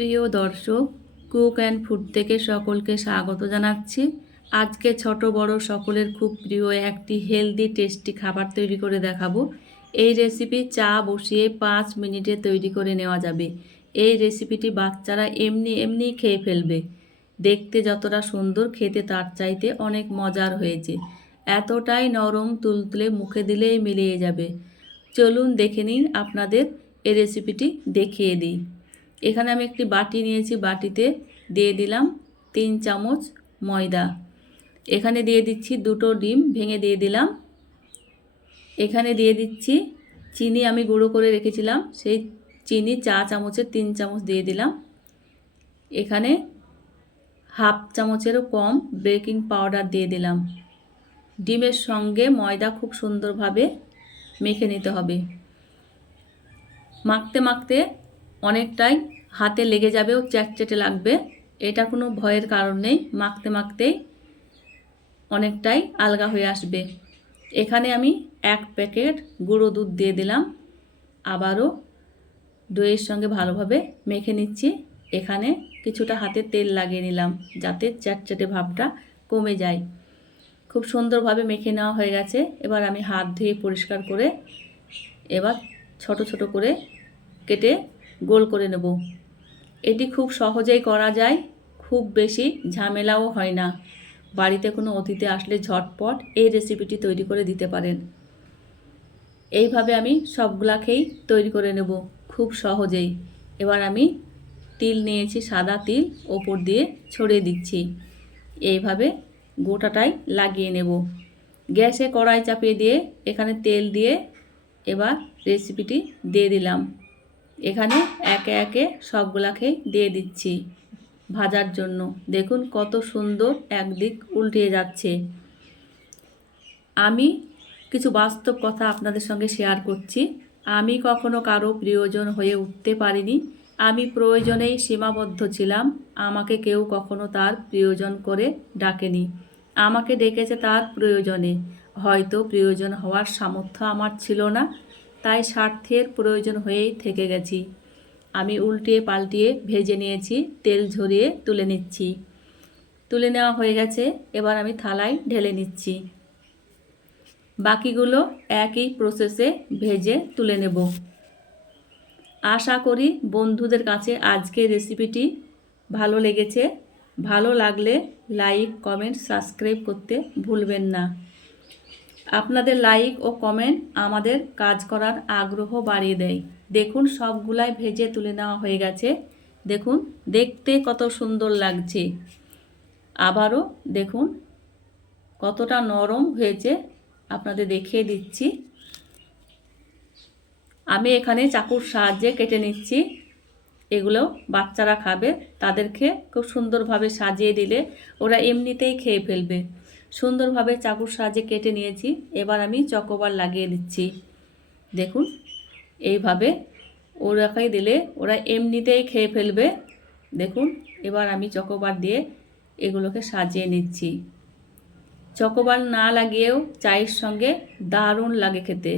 প্রিয় দর্শক, cook and food থেকে সকলকে স্বাগত জানাচ্ছি। আজকে ছোট বড় সকলের খুব প্রিয় একটি হেলদি টেস্টি খাবার তৈরি করে দেখাবো। এই রেসিপি চা বসিয়ে 5 মিনিটে তৈরি করে নেওয়া যাবে। এই রেসিপিটি বাচ্চারা এমনি খেয়ে ফেলবে। দেখতে যতটা সুন্দর, খেতে তার চাইতে অনেক মজার হয়েছে। এতটাই নরম তুলতুলে, মুখে দিলেই মিলিয়ে যাবে। চলুন দেখে নিন, আপনাদের এই রেসিপিটি দেখিয়ে দিই। এখানে আমি একটি বাটি নিয়েছি, বাটিতে দিয়ে দিলাম 3 চামচ ময়দা। এখানে দিয়ে দিচ্ছি 2টো ডিম ভেঙে দিয়ে দিলাম। এখানে দিয়ে দিচ্ছি চিনি, আমি গুঁড়ো করে রেখেছিলাম সেই চিনি চা চামচের 3 চামচ দিয়ে দিলাম। এখানে হাফ চামচেরও কম বেকিং পাউডার দিয়ে দিলাম। ডিমের সঙ্গে ময়দা খুব সুন্দরভাবে মেখে নিতে হবে। মাখতে মাখতে অনেকটাই হাতে লেগে যাবে ও চ্যাটচেটে লাগবে, এটা কোনো ভয়ের কারণ নেই। মাখতে মাখতেই অনেকটাই আলগা হয়ে আসবে। এখানে আমি 1 প্যাকেট গুঁড়ো দুধ দিয়ে দিলাম। আবারও দইয়ের সঙ্গে ভালোভাবে মেখে নিচ্ছি। এখানে কিছুটা হাতে তেল লাগিয়ে নিলাম যাতে চ্যাটচেটে ভাবটা কমে যায়। খুব সুন্দরভাবে মেখে নেওয়া হয়ে গেছে। এবার আমি হাত ধুয়ে পরিষ্কার করে এবার ছোট ছোট করে কেটে গোল করে নেব। এটি খুব সহজেই করা যায়, খুব বেশি ঝামেলাও হয় না। বাড়িতে কোনো অতিথি আসলে ঝটপট এই রেসিপিটি তৈরি করে দিতে পারেন। এইভাবে আমি সবগুলাকেই তৈরি করে নেব খুব সহজেই। এবার আমি তিল নিয়েছি, সাদা তিল ওপর দিয়ে ছড়িয়ে দিচ্ছি। এইভাবে গোটাটাই লাগিয়ে নেব। গ্যাসে কড়াই চাপিয়ে দিয়ে এখানে তেল দিয়ে এবার রেসিপিটি দিয়ে দিলাম। এখানে একে একে সবগুলাকে দিয়ে দিচ্ছি ভাজার জন্য। দেখুন কত সুন্দর একদিক উল্টে যাচ্ছে। আমি কিছু বাস্তব কথা আপনাদের সঙ্গে শেয়ার করছি। আমি কখনো কারো প্রিয়জন হয়ে উঠতে পারিনি। আমি প্রয়োজনেই সীমাবদ্ধ ছিলাম। আমাকে কেউ কখনো তার প্রিয়জন করে ডাকেনি। আমাকে ডেকেছে তার প্রয়োজনে। হয়তো প্রিয়জন হওয়ার সামর্থ্য আমার ছিল না, তাই স্বার্থের প্রয়োজন হয়েই থেকে গেছি। আমি উল্টিয়ে পাল্টিয়ে ভেজে নিয়েছি, তেল ঝরিয়ে তুলে নিচ্ছি। তুলে নেওয়া হয়ে গেছে। এবার আমি থালায় ঢেলে নিচ্ছি। বাকিগুলো একই প্রসেসে ভেজে তুলে নেব। আশা করি বন্ধুদের কাছে আজকের রেসিপিটি ভালো লেগেছে। ভালো লাগলে লাইক, কমেন্ট, সাবস্ক্রাইব করতে ভুলবেন না। আপনাদের লাইক ও কমেন্ট আমাদের কাজ করার আগ্রহ বাড়িয়ে দেয়। দেখুন সবগুলাই ভেজে তুলে নেওয়া হয়ে গেছে। দেখুন দেখতে কত সুন্দর লাগছে। আবারও দেখুন কতটা নরম হয়েছে, আপনাদের দেখিয়ে দিচ্ছি। আমি এখানে চাকুর সাহায্যে কেটে নিচ্ছি। এগুলো বাচ্চারা খাবে, তাদেরকে খুব সুন্দরভাবে সাজিয়ে দিলে ওরা এমনিতেই খেয়ে ফেলবে। সুন্দরভাবে চাকুর সাহায্যে কেটে নিয়েছি। এবার আমি চকোবার লাগিয়ে দিচ্ছি। দেখুন এইভাবে ওরাকে দিলে ওরা এমনিতেই খেয়ে ফেলবে। দেখুন এবার আমি চকোবার দিয়ে এগুলোকে সাজিয়ে নিচ্ছি। চকোবার না লাগিয়েও চায়ের সঙ্গে দারুণ লাগে খেতে।